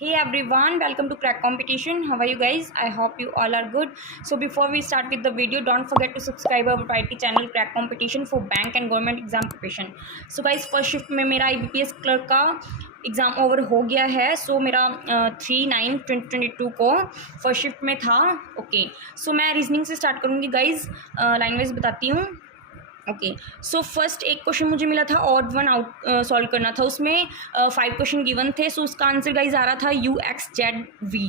Hey everyone, welcome to Crack Competition. How are you guys? I hope you all are good. So before we start with the video, don't forget to subscribe our IT channel Crack Competition for bank and government exam preparation. So guys, first shift में मेरा IBPS clerk का exam over हो गया है. सो मेरा 3/9/2022 को first shift में था. ओके, सो मैं रीजनिंग से स्टार्ट करूँगी गाइज, लाइन वाइज बताती हूँ. ओके, सो फर्स्ट एक क्वेश्चन मुझे मिला था, ऑड वन आउट सॉल्व करना था. उसमें 5 क्वेश्चन गिवन थे. सो उसका आंसर गाइज आ रहा था UXZV.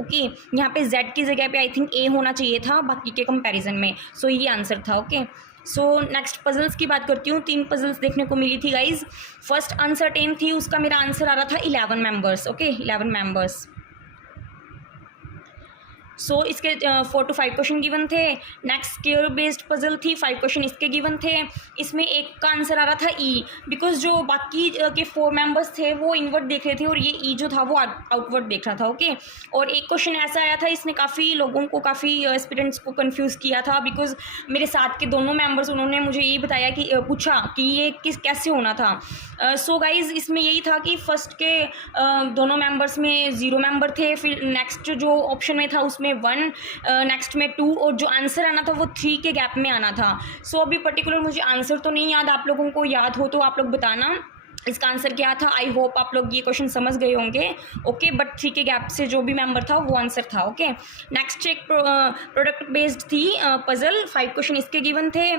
ओके, यहाँ पे Z की जगह पे आई थिंक A होना चाहिए था बाकी के कंपैरिजन में. सो ये आंसर था. ओके, सो नेक्स्ट पजल्स की बात करती हूँ. 3 पजल्स देखने को मिली थी गाइज. फर्स्ट अनसर्टेन थी, उसका मेरा आंसर आ रहा था 11 मेंबर्स. Okay, 11 members. सो इसके 4 to 5 क्वेश्चन गिवन थे. नेक्स्ट स्केयर बेस्ड पजल थी, 5 क्वेश्चन इसके गिवन थे. इसमें एक का आंसर आ रहा था ई, बिकॉज जो बाकी के 4 मेंबर्स थे वो इनवर्ट देख रहे थे और ये ई जो था वो आउटवर्ड देख रहा था. ओके, और एक क्वेश्चन ऐसा आया था, इसने काफ़ी लोगों को, काफ़ी एस्पिरेंट्स को कंफ्यूज किया था, बिकॉज मेरे साथ के दोनों मेंबर्स उन्होंने मुझे यही बताया कि पूछा कि ये कैसे होना था. सो गाइज इसमें यही था कि फर्स्ट के दोनों मेंबर्स में 0 मेंबर थे, फिर नेक्स्ट जो ऑप्शन में था उसमें 1, नेक्स्ट में 2, और जो आंसर आना था वो 3 के गैप में आना था. सो अभी पर्टिकुलर मुझे आंसर तो नहीं याद, आप लोगों को याद हो तो आप लोग बताना इसका आंसर क्या था. आई होप आप लोग ये क्वेश्चन समझ गए होंगे. ओके, बट 3 के गैप से जो भी मेंबर था वो आंसर था. ओके, नेक्स्ट एक प्रोडक्ट बेस्ड थी पजल. 5 क्वेश्चन इसके गिवन थे.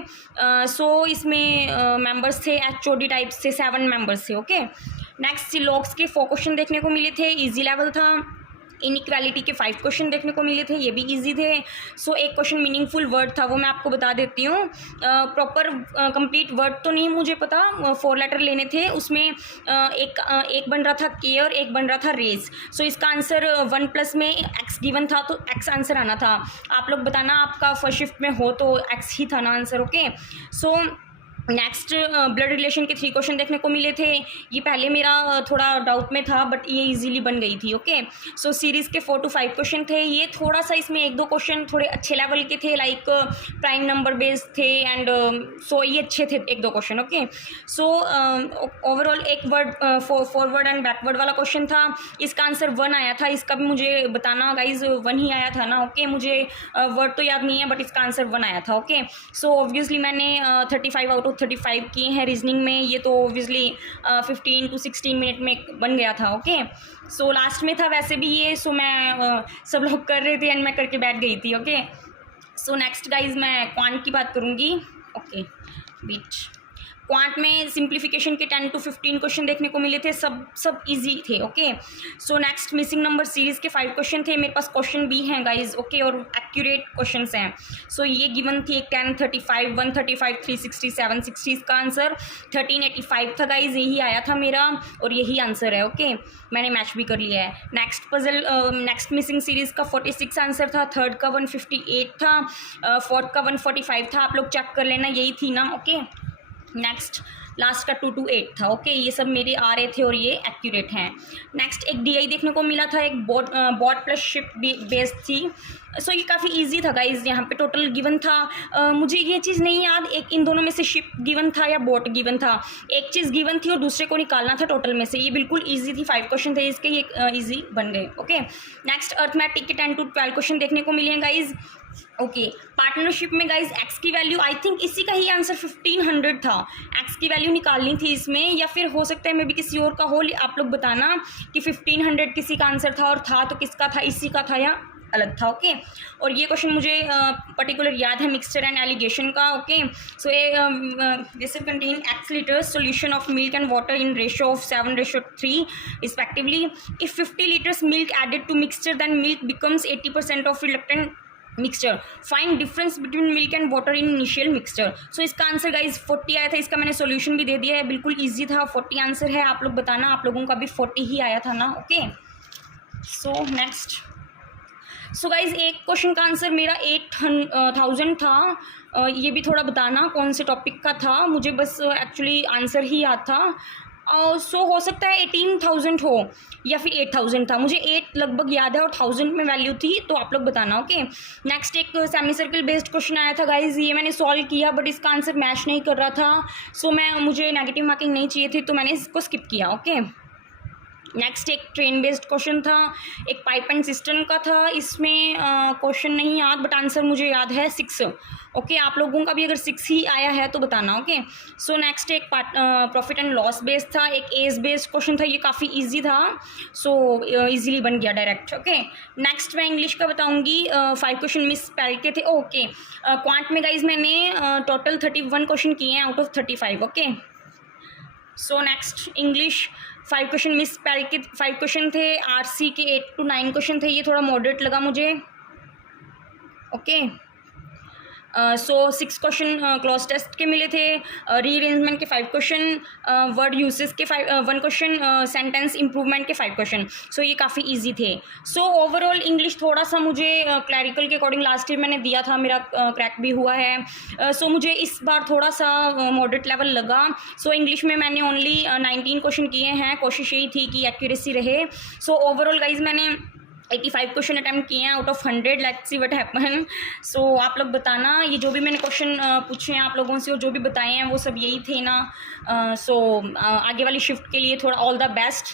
सो इसमें मेंबर्स थे HOD टाइप से 7 मेंबर्स थे. ओके, नेक्स्ट सिलॉक्स के 4 क्वेश्चन देखने को मिले थे, इजी लेवल था. इनइक्वालिटी के 5 क्वेश्चन देखने को मिले थे, ये भी इजी थे. सो एक क्वेश्चन मीनिंगफुल वर्ड था, वो मैं आपको बता देती हूँ. प्रॉपर कंप्लीट वर्ड तो नहीं मुझे पता, 4 लेटर लेने थे. उसमें एक बन रहा था के और एक बन रहा था रेस. सो इसका आंसर 1 प्लस में एक्स गिवन था तो एक्स आंसर आना था. आप लोग बताना, आपका फर्स्ट शिफ्ट में हो तो एक्स ही था ना answer. Okay, so next blood relation के 3 क्वेश्चन देखने को मिले थे. ये पहले मेरा थोड़ा डाउट में था बट ये इजीली बन गई थी. ओके, सो सीरीज़ के 4 to 5 क्वेश्चन थे. ये थोड़ा सा इसमें 1-2 क्वेश्चन थोड़े अच्छे लेवल के थे, लाइक प्राइम नंबर बेस्ड थे एंड सो ये अच्छे थे 1-2 क्वेश्चन. ओके, सो ओवरऑल एक वर्ड फॉरवर्ड एंड बैकवर्ड वाला क्वेश्चन था. इसका आंसर 1 आया था. इसका भी मुझे बताना गाइज, 1 ही आया था ना. ओके, मुझे वर्ड तो याद नहीं है बट इसका आंसर 1 आया था. ओके, सो ऑब्वियसली मैंने 35 आउट ऑफ 35 किए हैं रीजनिंग में. ये तो ऑब्वियसली 15 to 16 मिनट में बन गया था. ओके, सो लास्ट में था वैसे भी ये. सो मैं सब लोग कर रहे थे एंड मैं करके बैठ गई थी. ओके, सो नेक्स्ट गाइज मैं क्वांट की बात करूँगी. ओके, बीच क्वांट में सिंप्लीफिकेशन के 10 to 15 क्वेश्चन देखने को मिले थे. सब इजी थे. Okay, so next missing number series के 5 क्वेश्चन थे. मेरे पास क्वेश्चन भी हैं गाइज. ओके, और एक्यूरेट क्वेश्चंस हैं. सो ये गिवन थी 10, 35, 135, 360, 760. इसका आंसर 1385 था गाइज. यही आया था मेरा और यही आंसर है. ओके, मैंने मैच भी कर लिया है. Next puzzle, next missing series का 46 आंसर था. थर्ड का 158 था. फोर्थ का 145 था. आप लोग चेक कर लेना, यही थी ना. ओके, नेक्स्ट लास्ट का 2 to 8 था. ओके, ये सब मेरे आ रहे थे और ये एक्यूरेट हैं. नेक्स्ट एक DI देखने को मिला था, एक बॉट प्लस शिफ्ट बेस्ड थी. सो ये काफ़ी इजी था गाइज. यहाँ पे टोटल गिवन था, मुझे ये चीज़ नहीं याद एक इन दोनों में से शिफ्ट गिवन था या बॉट गिवन था. एक चीज़ गिवन थी और दूसरे को निकालना था टोटल में से. ये बिल्कुल ईजी थी. 5 क्वेश्चन थे इसके, ये ईजी बन गए. ओके, नेक्स्ट अर्थमेटिक के 10 to 12 क्वेश्चन देखने को मिले हैं गाइज. ओके, पार्टनरशिप में गाइज एक्स की वैल्यू आई थिंक इसी का ही आंसर 1500 था. एक्स की वैल्यू निकालनी थी इसमें, या फिर हो सकता है मे भी किसी और का हो. आप लोग बताना कि 1500 किसी का आंसर था और था तो किसका था, इसी का था या अलग था. ओके, और ये क्वेश्चन मुझे पर्टिकुलर याद है मिक्सचर एंड एलिगेशन का. ओके, सो ये this contain x litres solution of milk and water in ratio of 7:3 respectively. If 50 litres milk added to mixture then milk becomes 80% of reluctant mixture. Find difference between milk and water in initial mixture. So इसका answer guys 40 आया था. इसका मैंने solution भी दे दिया है, बिल्कुल easy था. 40 आंसर है. आप लोग बताना, आप लोगों का भी 40 ही आया था ना. Okay, so next. So guys एक क्वेश्चन का आंसर मेरा 8000 था. ये भी थोड़ा बताना कौन से टॉपिक का था, मुझे बस एक्चुअली आंसर ही याद था. सो हो सकता है 18,000 हो या फिर 8,000 था. मुझे 8 लगभग याद है और 1000 में वैल्यू थी, तो आप लोग बताना. ओके, नेक्स्ट एक सेमी सर्कल बेस्ड क्वेश्चन आया था गाइज. ये मैंने सॉल्व किया बट इसका आंसर मैच नहीं कर रहा था. सो मुझे नेगेटिव मार्किंग नहीं चाहिए थी तो मैंने इसको स्किप किया. ओके, नेक्स्ट एक ट्रेन बेस्ड क्वेश्चन था, एक पाइप एंड सिस्टम का था। इसमें क्वेश्चन नहीं याद बट आंसर मुझे याद है 6। ओके, आप लोगों का भी अगर 6 ही आया है तो बताना। ओके, सो नेक्स्ट एक प्रॉफिट एंड लॉस बेस्ड था, एक एज बेस्ड क्वेश्चन था, ये काफ़ी इजी था, सो इजीली बन गया डायरेक्ट। ओके, नेक्स्ट मैं इंग्लिश का बताऊंगी। 5 क्वेश्चन मिस स्पेल के थे। ओके, क्वांट में गाइज मैंने टोटल 31 क्वेश्चन किए हैं out of 35। Okay, so next English 5 question miss spell के 5 क्वेश्चन थे, आरसी के 8 to 9 क्वेश्चन थे, ये थोड़ा मॉडरेट लगा मुझे। ओके, सो 6 क्वेश्चन क्लॉज टेस्ट के मिले थे, रीअरेंजमेंट के 5 क्वेश्चन, वर्ड यूसेस के 1 क्वेश्चन, सेंटेंस इम्प्रूवमेंट के 5 क्वेश्चन। सो ये काफ़ी इजी थे। सो ओवरऑल इंग्लिश थोड़ा सा मुझे क्लैरिकल के अकॉर्डिंग लास्ट ईयर मैंने दिया था, मेरा क्रैक भी हुआ है। सो मुझे इस बार थोड़ा सा मॉडरेट लेवल लगा। सो इंग्लिश में मैंने ओनली 19 क्वेश्चन किए हैं, कोशिश यही थी कि एक्यूरेसी रहे। सो ओवरऑल गाइज मैंने 85 क्वेश्चन अटैम्प्ट किए हैं out of 100। Let's see what happen. So आप लोग बताना, ये जो भी मैंने क्वेश्चन पूछे हैं आप लोगों से और जो भी बताए हैं वो सब यही थे ना। सो आगे वाली शिफ्ट के लिए थोड़ा ऑल द बेस्ट।